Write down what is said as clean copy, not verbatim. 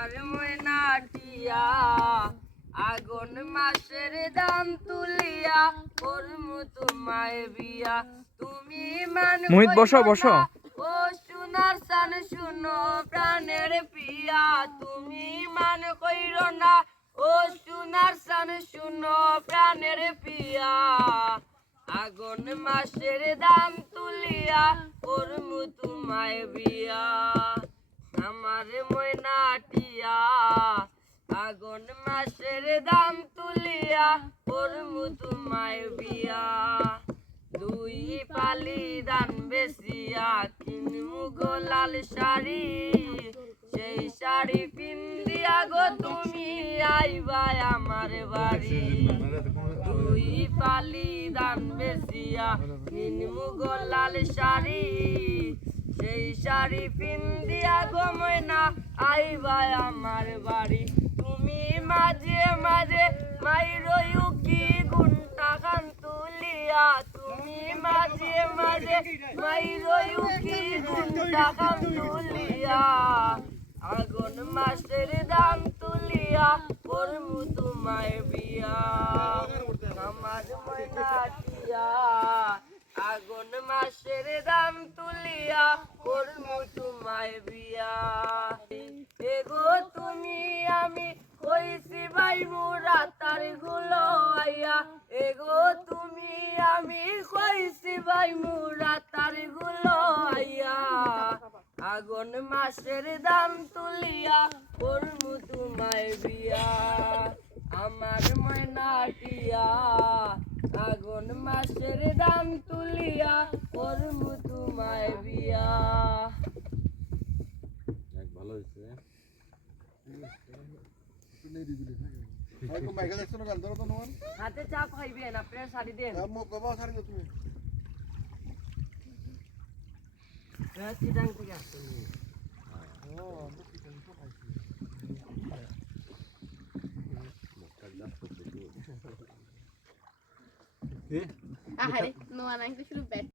আমার ময়না টিয়া আগুন মাসের দাম তুলিয়া করমু তোমায় বিয়া তুমি মান মোহিত বসো বসো ও সোনার সান শুনো প্রাণের পিয়া তুমি মান কইরো না ও সোনার সান শুনো প্রাণের পিয়া আগুন মাসের দাম তুলিয়া করমু তোমায় বিয়া আমার ময়না টিয়া আগুন মাসের দাম তুলিয়া করমু তোমায় বিয়া দুই পালি দান বেশিয়া কিনমু গোলাল শাড়ি সেই শাড়ি পিন্দিয়া গো তুমি আইবা আমার বাড়ি দুই পালি দান বেশিয়া কিনমু গোলাল শাড়ি সেই শাড়ি পিন্দিয়া গো ময়না আইবা আমার বাড়ি তুমি মাঝে মাঝে মাইরো কি গুন্টা গান তুলিয়া তুমি মাঝে মাঝে মাইরো কি গুন্টা গান তুলিয়া আগুন মাসের দাম তুলিয়া করমু তোমায় বিয়া আমার ময়না টিয়া আগুন মাসের দাম তুলিয়া করমু তোমায় বিয়া এগো তুমি আমি হইছি ভাই মোরা তার গুলো আইয়া এগো তুমি আমি হইছি ভাই মোরা তার গুলো আইয়া আগুন মাসের দাম তুলিয়া করমু তোমায় বিয়া আমার ময়না টিয়া আগুন মাসের দাম তুলিয়া করমু তোমায় বিয়া ভালো হয়েছে হাতে চা খাইবেন আপনার শাড়ি দেন চিটাং থেকে আসছেন আহারে নোয়া নাই তো শুধু ব্যাট